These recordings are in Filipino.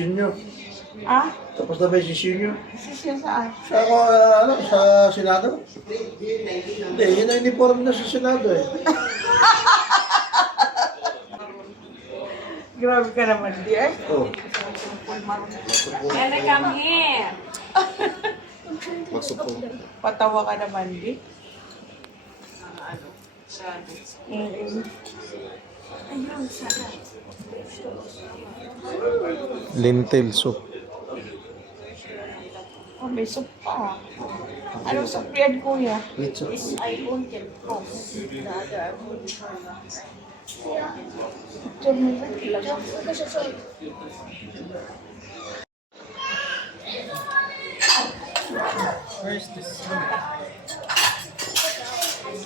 Senior. Ah? Tapos na ba yung senior? Sisiya saan? Sa, sa Senado? Hindi, yun ang uniform na sa Senado eh. Grabe ka naman, di ay. Oh. Ella, come here. Patawa ka naman, di. Lentil soup. Oh, may soup pa. Anong soup yan, kuya? Meat soup.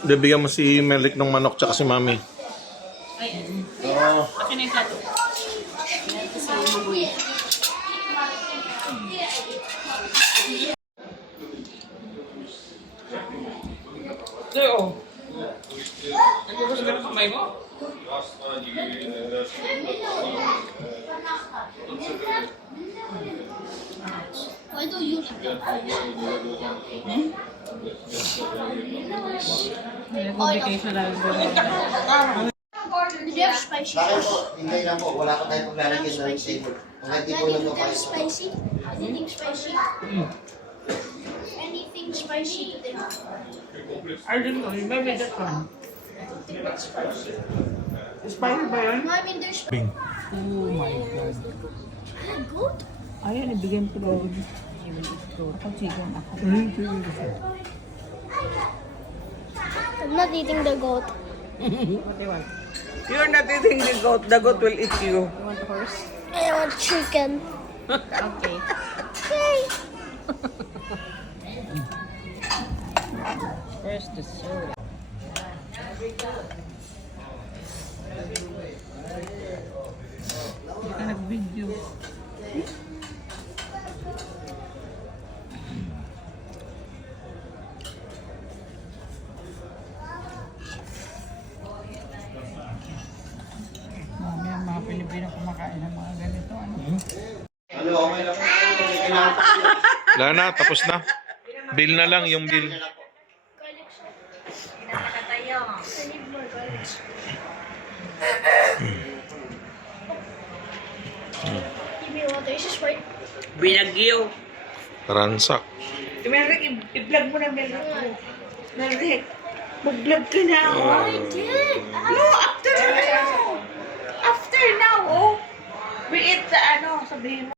Bibigyan mo si Melik ng manok tsaka si Mami. Oo. Akin na yung plato. Ayan, kasi umuwi. Oo. Nagbubukas ka ng kamay mo? Why do you Nag-vacation na rin. Did you have spicy? Bakit po? Hindi lang po. Wala ka tayong paglalagyan ng table. Kung hindi po lang Daddy, po you have spicy? Anything spicy? Anything spicy today? I don't know, you maybe that one. Spicy ba yun? No, I mean there's Oh my God. goat. Ayan, ibigyan ko daw. Ako chicken ako. I'm not eating the goat. You're not eating the goat will eat you. You want the horse? I want chicken. Okay. Yay! Where's the soda? Hindi ka nag-video. Mami, ang mga Pilipino kumakain ng mga ganito. Ano? Ano, okay lang. Kailangan pa. Wala na, tapos na. Bill na lang, yung bill. I need more garlic. Give me water. Is this right? Binagyo. Ransak. Merik, i-vlog mo na Merik. Merik, mag-vlog ka na. Oh. I did. No, after now. After now, oh. We eat the ano, sabihin mo.